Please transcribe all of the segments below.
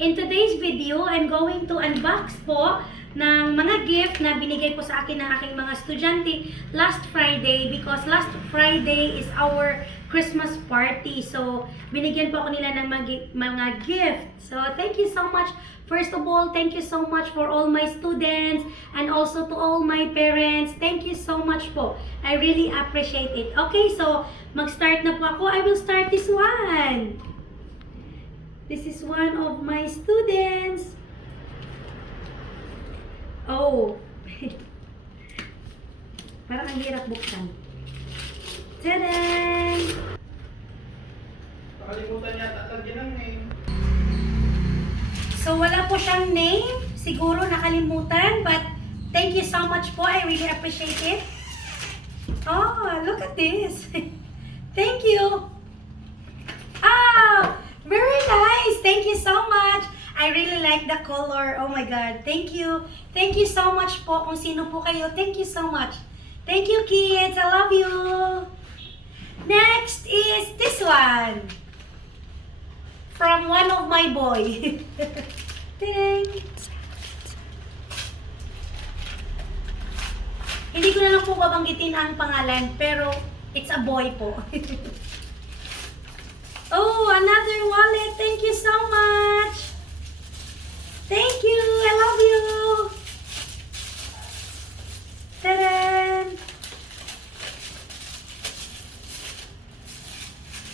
In today's video, I'm going to unbox po ng mga gift na binigay po sa akin ng aking mga estudyante last Friday because last Friday is our Christmas party. So, binigyan po ako nila ng mga gift. So, thank you so much. First of all, thank you so much for all my students and also to all my parents. Thank you so much po. I really appreciate it. Okay, so mag-start na po ako. I will start this one. This is one of my students. Oh. Parang ang hirap buksan. Tadaan! Nakalimutan yata lagyan ng name. So, wala po siyang name. Siguro nakalimutan. But, thank you so much po. I really appreciate it. Oh, look at this. Thank you. Ah! Very nice. Thank you so much. I really like the color. Oh my God. Thank you. Thank you so much po kung sino po kayo. Thank you so much. Thank you, kids. I love you. Next is this one. From one of my boy. Hindi ko na lang po babanggitin ang pangalan, pero it's a boy po. Oh, another wallet. Thank you so much. Thank you. I love you. Ta-da!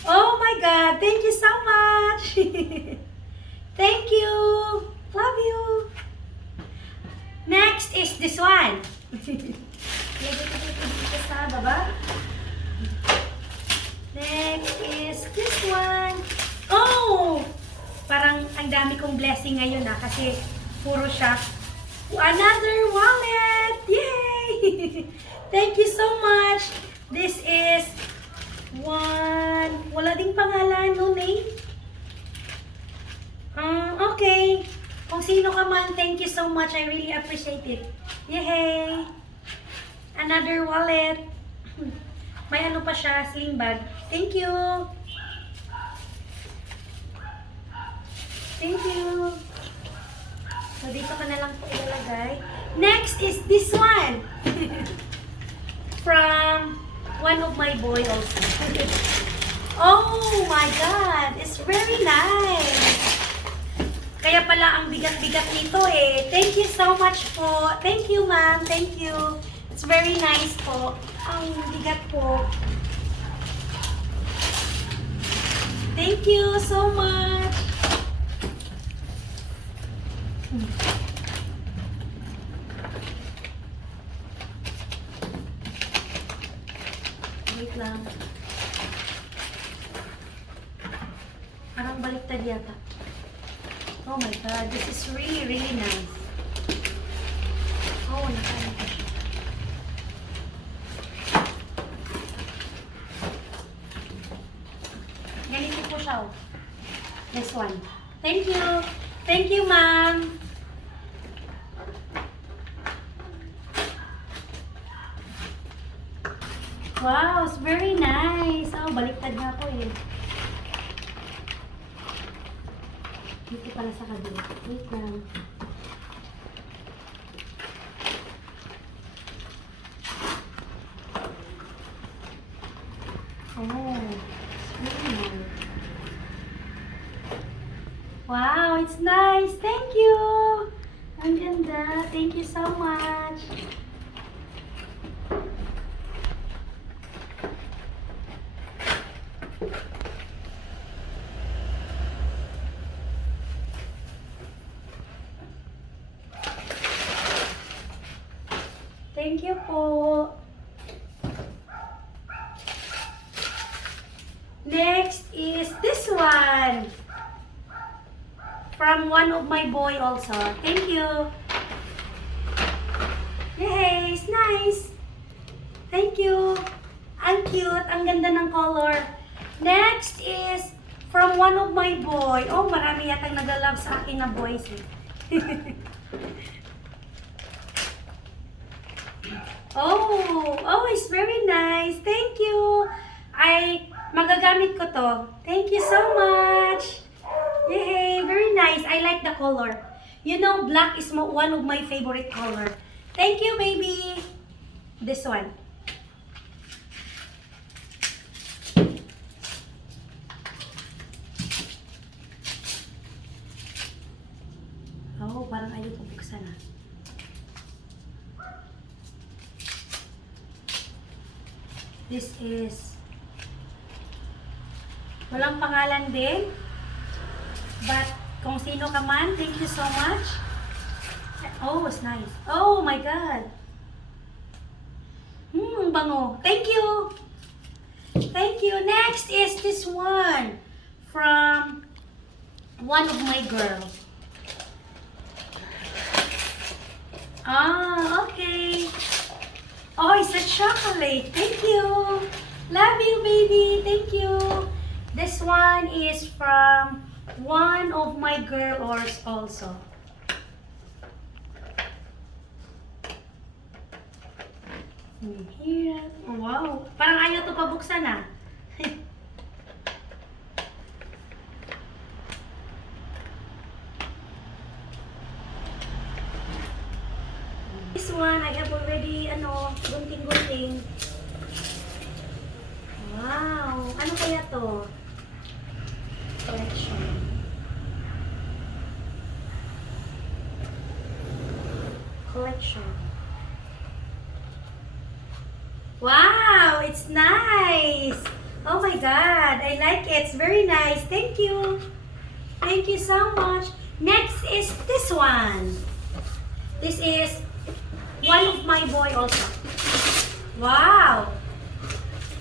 Oh my God. Thank you so much. Thank you. Love you. Next is this one. Lagay ko dito sa baba. Next is this one. Oh! Parang ang dami kong blessing ngayon kasi puro siya. Another wallet! Yay! Thank you so much. This is one. Wala ding pangalan, no name? Okay. Kung sino ka man, thank you so much. I really appreciate it. Yay! Another wallet. May ano pa siya, sling bag. Thank you. Thank you. So, dito ka na lang po ilalagay. Next is this one. From one of my boy also. Oh my God. It's very nice. Kaya pala ang bigat-bigat nito eh. Thank you so much po. Thank you, ma'am. Thank you. It's very nice po. Ang bigat po. Thank you so much. Wait lang. Parang baliktad yata. Oh my God, this is really, really nice. Oh, nakain ko siya. Ganito po siya. This one. Thank you. Thank you, ma'am. Wow, it's very nice. Oh, baliktad nga po eh. Dito pala sa kabila. Wait lang. Oh, it's really nice. Wow, it's nice. Thank you. Ang ganda. Thank you so much. Thank you po. Next is this one. From one of my boy also. Thank you. Yay! It's nice. Thank you. Ang cute. Ang ganda ng color. Next is from one of my boy. Oh, marami yatang nag-love sa akin na boys eh. Oh, it's very nice. Thank you. Magagamit ko to. Thank you so much. Yay, very nice. I like the color. You know, black is one of my favorite color. Thank you, baby. This one. Oh, parang ayaw ko buksan ah. This is walang pangalan din. But kung sino ka man, thank you so much. Oh, it's nice. Oh my God. Ang bango. Thank you. Thank you. Next is this one from one of my girls. Ah, okay. Oh, it's a chocolate. Thank you. Love you, baby. Thank you. This one is from one of my girls also. Here. Oh, wow. Parang ayaw to pabuksan ah. This one, I have already, gunting-gunting. Wow. Ano kaya to? Collection. Collection. Wow, it's nice. Oh my God, I like it. It's very nice. Thank you. Thank you so much. Next is this one. This is one of my boy also. Wow.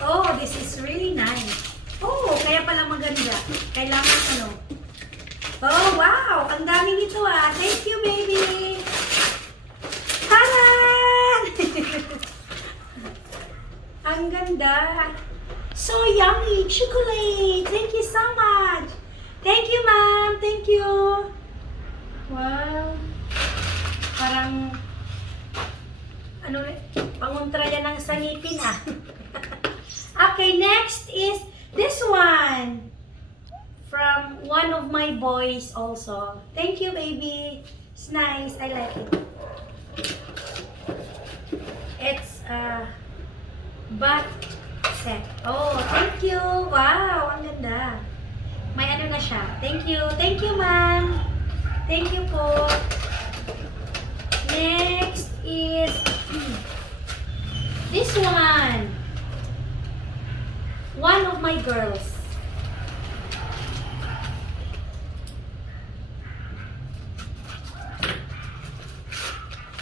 Oh, this is really nice. Oh, kaya pala maganda. Kailangan ano. Oh, wow. Ang dami nito ah. Thank you, baby. Taran! Ang ganda. So yummy. Chocolate. Thank you so much. Thank you, ma'am. Thank you. Wow. Parang pangontra yan ng sangipin ah. Okay, next is this one. From one of my boys also. Thank you, baby. It's nice. I like it. It's a bath set. Oh, thank you. Wow, ang ganda. May ano na siya. Thank you. Thank you, ma'am. Thank you po. Next is this one. One of my girls.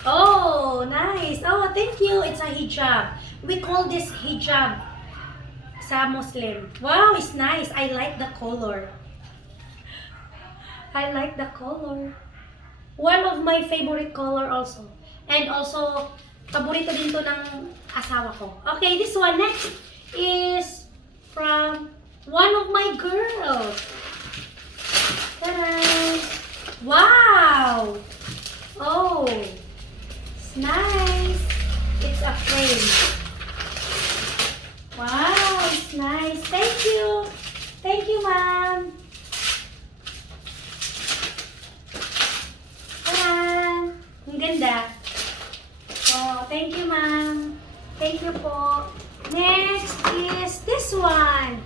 Oh, nice. Oh, thank you. It's a hijab. We call this hijab sa Muslim. Wow, it's nice. I like the color. I like the color. One of my favorite color also. And also, paborito din to ng asawa ko. Okay, this one next is from one of my girls. Ta-da! Wow! Oh, it's nice. It's a frame. Wow, it's nice. Thank you. Thank you, ma'am. Ta-da! Ang ganda. Oh, thank you, ma'am. Thank you po. Next is this one.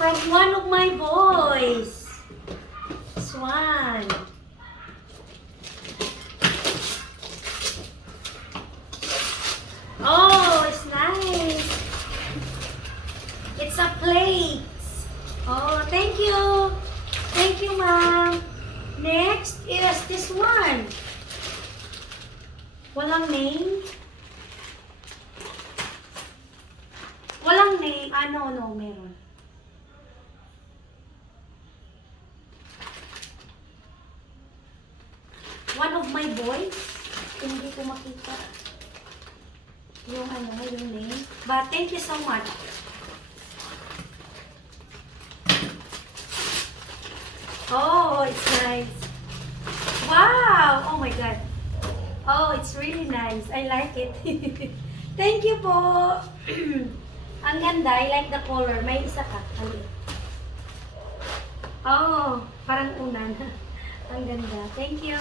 From one of my boys. This one. Oh, it's nice. It's a plate. Oh, thank you. Thank you, ma'am. Next is this one. Walang name. Walang name. Ah, no, meron. One of my boys. Hindi ko makita yung name. But thank you so much. Oh, it's nice. Wow! Oh my God. Oh, it's really nice. I like it. Thank you po. Ang ganda. I like the color. May isa ka. Oh, parang unan. Ang ganda. Thank you.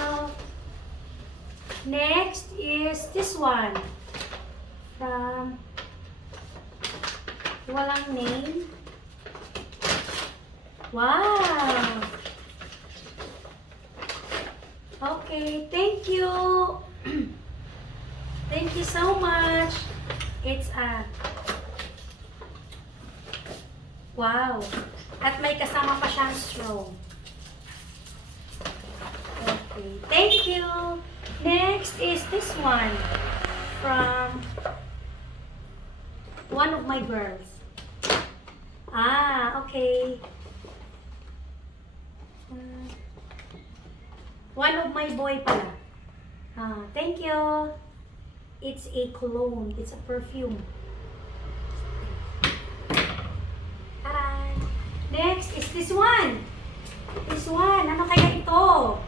Next is this one. From walang name. Wow! Okay, thank you. Thank you so much. It's a wow. At may kasama pa siyang straw. Okay, thank you. Next is this one from one of my girls. Ah, okay. One of my boy pala. Ah, thank you. It's a cologne. It's a perfume. Taran! Next is this one. This one. Ano kaya ito?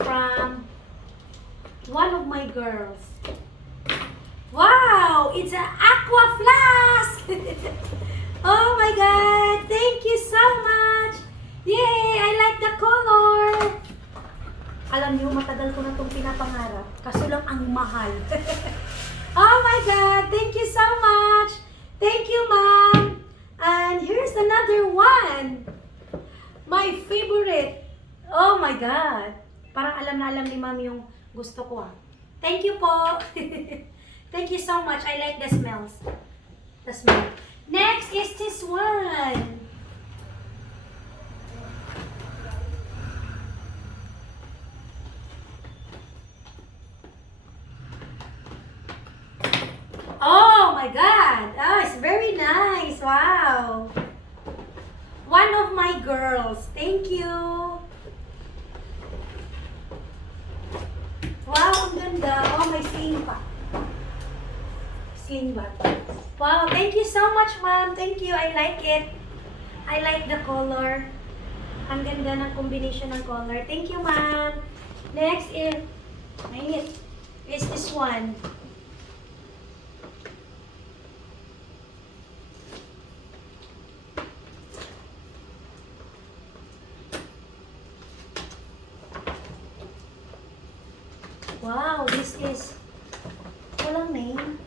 From one of my girls. Wow! It's an aqua flask! Oh my God! Thank you so much! Yay! I like the color! Alam niyo, matagal ko na itong pinapangarap. Kaso lang ang mahal. Oh my God! Thank you so much! Thank you, Mom! And here's another one! My favorite! Oh my God! Parang alam na alam ni Mom yung gusto ko ah. Thank you po! Thank you so much. I like the smells. The smell. Next is this one. Oh my God! Oh, it's very nice. Wow. One of my girls. Thank you. Wow, ang ganda. Oh, may sling pa. Sling bag. Wow, thank you so much, Mom. Thank you. I like it. I like the color. Ang ganda ng combination ng color. Thank you, Mom. Next is this one. Wow, this is walang name.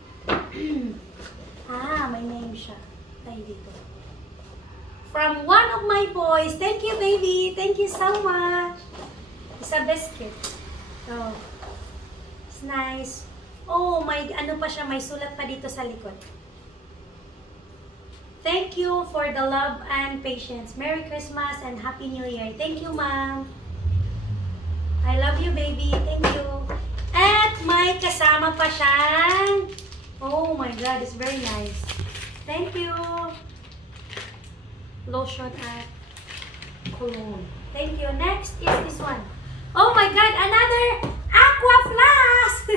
Ah, may name siya. Tayo dito. From one of my boys. Thank you, baby. Thank you so much. It's a biscuit. Oh. It's nice. Oh, may ano pa siya, may sulat pa dito sa likod. Thank you for the love and patience. Merry Christmas and Happy New Year. Thank you, Mom. I love you, baby. Thank you. At may kasama pa siyang, oh my God, it's very nice. Thank you. Lotion at cologne. Thank you. Next is this one. Oh my God, another aqua flask.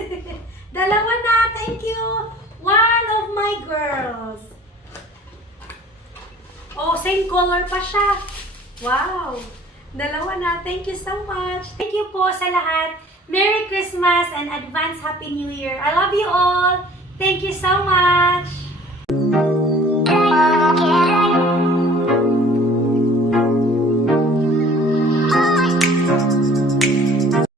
Dalawa na. Thank you. One of my girls. Oh, same color pa siya. Wow. Dalawa na. Thank you so much. Thank you po sa lahat. Merry Christmas and advance Happy New Year. I love you all. Thank you so much.